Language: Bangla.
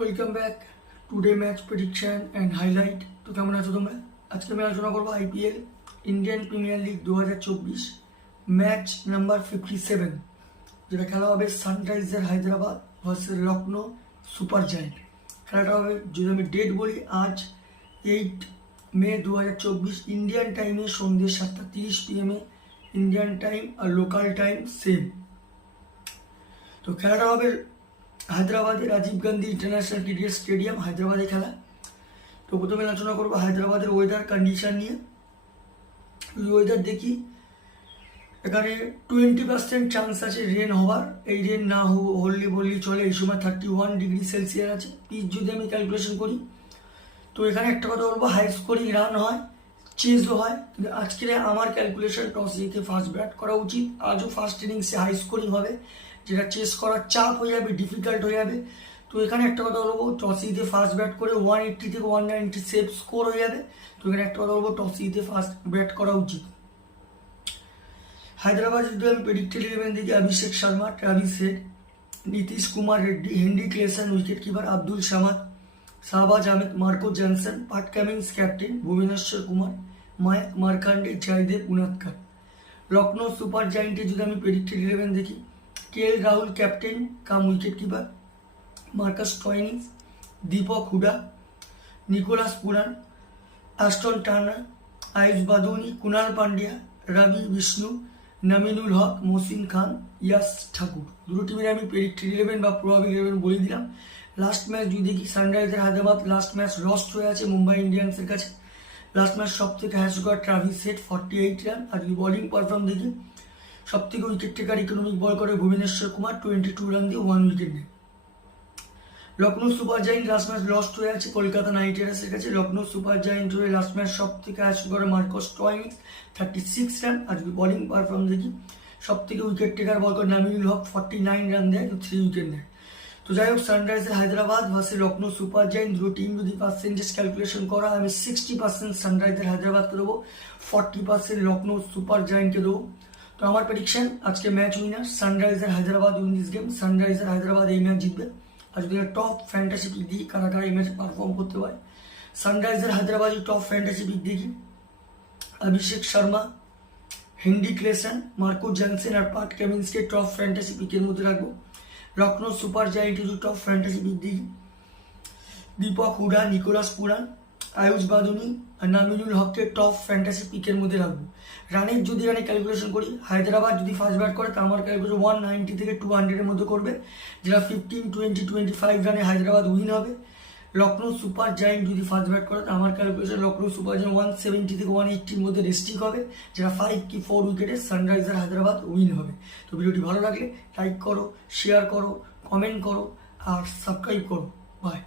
Welcome back today match prediction and highlight. তো কেমন আছো তোমরা? আজকে আমি আলোচনা করবো IPL Indian premier league 2024 match number 57, যেটা খেলা হবে sunriser Hyderabad versus Lucknow super giant. খেলাটা হবে, যদি আমি ডেট বলি, আজ 8 মে 2024 ইন্ডিয়ান টাইমে সন্ধ্যে 7:30 PM ইন্ডিয়ান টাইম, আর লোকাল টাইম সেম। তো খেলাটা হবে হায়দ্রাবাদের Rajiv Gandhi international cricket stadium, হায়দ্রাবাদে খেলা। তো প্রথমে আলোচনা করবো হায়দ্রাবাদের ওয়েদার কন্ডিশন নিয়ে। ওয়েদার দেখি, এখানে 20% চান্স আছে রেন হওয়ার। এই রেন না হলে বললেই চলে। এই সময় 31 ডিগ্রি সেলসিয়াস আছে। পিচ যদি আমি ক্যালকুলেশন করি, তো এখানে একটা কথা বলবো, হাই স্কোরিং রান হয়, চেজও হয়। কিন্তু আজকে আমার ক্যালকুলেশন টস জিতে ফার্স্ট ব্যাট করা উচিত। আজও ফার্স্ট ইনিংসে হাই স্কোরিং হবে, যেটা চেস করার চাপ হয়ে যাবে, ডিফিকাল্ট হয়ে যাবে। তো এখানে একটা কথা বলবো, টস জিতে ফার্স্ট ব্যাট করে 180 থেকে 190 সেভ স্কোর হয়ে যাবে। তো এখানে একটা কথা বলবো, টস জিতে ফার্স্ট ব্যাট করা উচিত। হায়দ্রাবাদ যদি আমি প্রেডিক্টেড 11 দেখি, Abhishek Sharma, Travis Head, Nitish Kumar Reddy, Heinrich Klaasen wicket keeper, Abdul Samad, Shahbaz Ahmed, Marco Jansen, Pat Cummins captain, Bhuvneshwar Kumar, Mayank Markande, Jaydev Unadkat. Lucknow Super জায়েন্টে যদি আমি প্রেডিক্টেড 11 দেখি, KL Rahul captain cum wicket keeper, Marcus Stoinis, Deepak Hooda, Nicholas Pooran, Ashton Turner, Ayush Badoni, Krunal Pandya, Ravi Bishnoi, Naveen ul Haq, Mohsin Khan, Yash Thakur. দুটো টিমের আমি প্রেডিক্টেড 11 বা প্রবাবল 11 বলে দিলাম। লাস্ট ম্যাচ যদি দেখি, Sunriser Hyderabad last match lost হয়ে আছে মুম্বাই ইন্ডিয়ান্সের কাছে। লাস্ট ম্যাচ সব থেকে high score Travis Head 48 run. আর যদি বোলিং পারফর্ম দেখি, সব থেকে উইকেট টেকার ইকোনমিক বল করে ভুবনেশ্বর কুমার, 22 রান দিয়ে 1 উইকেট নেয়। Lucknow super Giant last match lost হয়ে আছে কলকাতা নাইট রাইডার্সের কাছে। লখনৌ সুপার জায়েন্ট হয়ে লাস্ট ম্যাচ সব থেকে high score Marcus Stoinis 36 run. আর যদি বোলিং পারফর্ম দেখি, সব থেকে উইকেট টেকার বল করে নামিনুল হক 49 রান দেয়, তো 3 উইকেট নেয়। তো যাই হোক, sunriser Hyderabad versus Lucknow super giant, দুটো টিম যদি পার্সেন্টেজ ক্যালকুলেশন করা, আমি 60% সানরাইজার হায়দ্রাবাদকে দেবো, 40% লখনৌ সুপার জায়েন্টকে দেবো। তো আমার প্রেডিকশন, আজকে match winner sunriser Hyderabad win this game. Sunriser Hyderabad এই ম্যাচ জিতবে। আর যদি টপ ফ্যান্টাসি পিক দিই, কারা কারা এই ম্যাচে পারফর্ম করতে পারে, Sunriser Hyderabad top fantasy pick দেখি, Abhishek Sharma, Henry Klaasen, Marco Jansen আর পাট কামিন্সকে টপ ফ্যান্টাসি পিকের মধ্যে রাখবো। লখনৌ সুপার জায়েন্ট যদি টপ ফ্যান্টাসি পিক দেখি, দীপক হুডা, নিকোলাস পুরান, আয়ুষ বাদুনি আর নামিনুল হককে টপ ফ্যান্টাসি পিকের মধ্যে রাখবো। রানের যদি ক্যালকুলেশন করি, হায়দ্রাবাদ যদি ফার্স্ট ব্যাট করে, তা আমার ক্যালকুলেশন 190 থেকে 200-এর মধ্যে করবে, যেটা 15, 20, 25 রানে হায়দ্রাবাদ উইন হবে। লখনৌ সুপার জায়েন্ট যদি ফার্স্ট ব্যাট করে, তা আমার ক্যালকুলেশন লখনৌ সুপার জায়েন্ট 170 থেকে 180-এর মধ্যে রেস্টিং হবে, যেটা 5 কি 4 উইকেটে সানরাইজার হায়দ্রাবাদ উইন হবে। তো ভিডিওটি ভালো লাগলে লাইক করো, শেয়ার করো, কমেন্ট করো আর সাবস্ক্রাইব করো। বাই।